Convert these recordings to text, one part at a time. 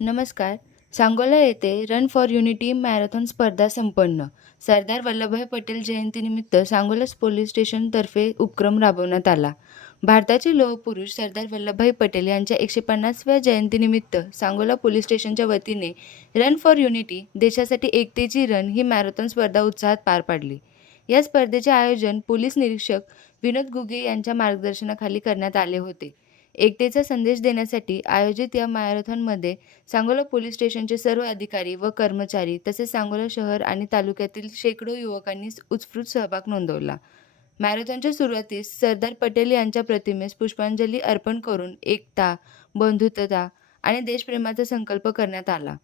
नमस्कार. सांगोला येथे run for unity marathon स्पर्धा संपन्न. सरदार वल्लभभाई पटेल जयंतीनिमित्त सांगोला पोलीस स्टेशनतर्फे उपक्रम राबवण्यात आला. भारताचे लोहपुरुष सरदार वल्लभभाई पटेल यांच्या एकशे पन्नासव्या जयंतीनिमित्त सांगोला पोलीस स्टेशनच्या वतीने रन फॉर युनिटी देशासाठी एकतेची रन ही मॅरेथॉन स्पर्धा उत्साहात पार पाडली. या स्पर्धेचे आयोजन पोलीस निरीक्षक विनोद गुगे यांच्या मार्गदर्शनाखाली करण्यात आले होते. एकतेचा संदेश देण्यासाठी आयोजित या मॅरेथॉनमध्ये सांगोला पोलीस स्टेशनचे सर्व अधिकारी व कर्मचारी तसेच सांगोला शहर आणि तालुक्यातील शेकडो युवकांनी उत्स्फूर्त सहभाग नोंदवला. मॅरेथॉनच्या सुरुवातीस सरदार पटेल यांच्या प्रतिमेस पुष्पांजली अर्पण करून एकता बंधुत्वता आणि देशप्रेमाचा संकल्प करण्यात आला.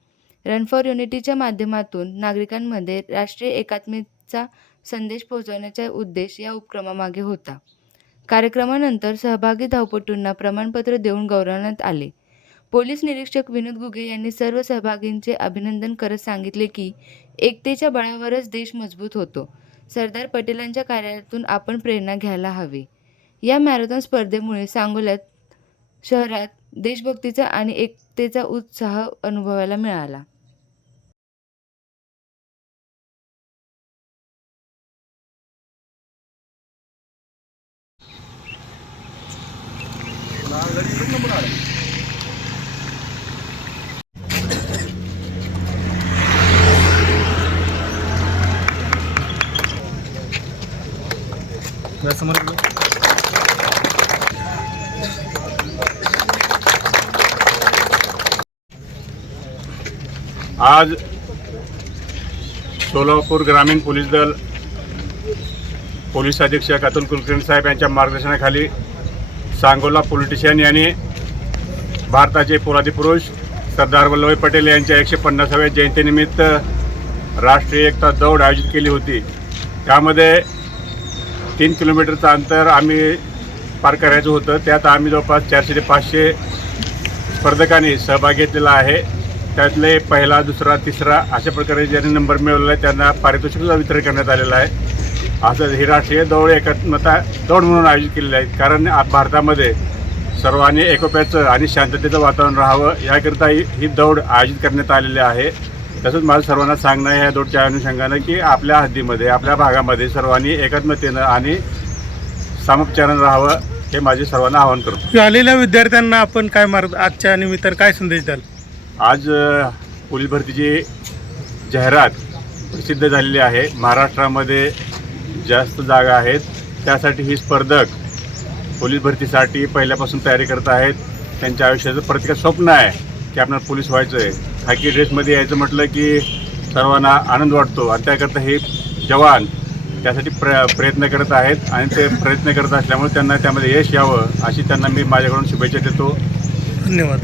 रन फॉर युनिटीच्या माध्यमातून नागरिकांमध्ये राष्ट्रीय एकात्मतेचा संदेश पोहोचवण्याचा उद्देश या उपक्रमामागे होता. कार्यक्रमानंतर सहभागी धावपटूंना प्रमाणपत्र देऊन गौरवण्यात आले. पोलीस निरीक्षक विनोद गुगे यांनी सर्व सहभागींचे अभिनंदन करत सांगितले की एकतेच्या बळावरच देश मजबूत होतो. सरदार पटेलांच्या कार्यातून आपण प्रेरणा घ्यायला हवी. या मॅरेथॉन स्पर्धेमुळे सांगोल्यात शहरात देशभक्तीचा आणि एकतेचा उत्साह अनुभवायला मिळाला. समोर आज सोलापूर ग्रामीण पोलीस दल पोलीस अधीक्षक अतुल कुलकर्णी साहेब यांच्या मार्गदर्शनाखाली सांगोला पॉलिटिशियन यांनी भारताचे पोलादी पुरुष सरदार वल्लभभाई पटेल यांच्या एकशे पन्नासाव्या जयंतीनिमित्त राष्ट्रीय एकता दौड आयोजित केली होती. त्यामध्ये तीन किलोमीटरचं अंतर आम्ही पार करायचं होतं. त्यात आम्ही जवळपास चारशे ते पाचशे स्पर्धकांनी सहभाग घेतलेला आहे. त्यातले पहिला दुसरा तिसरा अशा प्रकारे ज्यांनी नंबर मिळवलेला आहे त्यांना पारितोषिकचा वितरण करण्यात आलेला आहे. असं ही राष्ट्रीय दौड एकात्मता दौड म्हणून आयोजित केलेली आहे. कारण आज भारतामध्ये सर्वांनी एकोप्याचं आणि शांततेचं वातावरण राहावं याकरिता ही ही दौड आयोजित करण्यात आलेली आहे. तसंच माझं सर्वांना सांगणं आहे या दौडच्या अनुषंगानं की आपल्या हद्दीमध्ये आपल्या भागामध्ये सर्वांनी एकात्मतेनं आणि सामोपचारानं राहावं हे माझे सर्वांना आवाहन करतो. आलेल्या विद्यार्थ्यांना आपण काय मार्ग आजच्या निमित्तानं काय संदेश द्याल? आज पोलीस भरतीची जाहिरात प्रसिद्ध झालेली आहे. महाराष्ट्रामध्ये जास्त जागा आहेत. त्यासाठी ही स्पर्धक पोलीस भरतीसाठी पहिल्यापासून तयारी करत आहेत. त्यांच्या आयुष्याचं प्रत्येक स्वप्न आहे की आपल्याला पोलीस व्हायचं आहे खाकी ड्रेसमध्ये यायचं म्हटलं की सर्वांना आनंद वाटतो. आणि त्याकरता हे जवान त्यासाठी प्र प्रयत्न करत आहेत. आणि ते प्रयत्न करत असल्यामुळे त्यांना त्यामध्ये यश यावं अशी त्यांना मी माझ्याकडून शुभेच्छा देतो. धन्यवाद.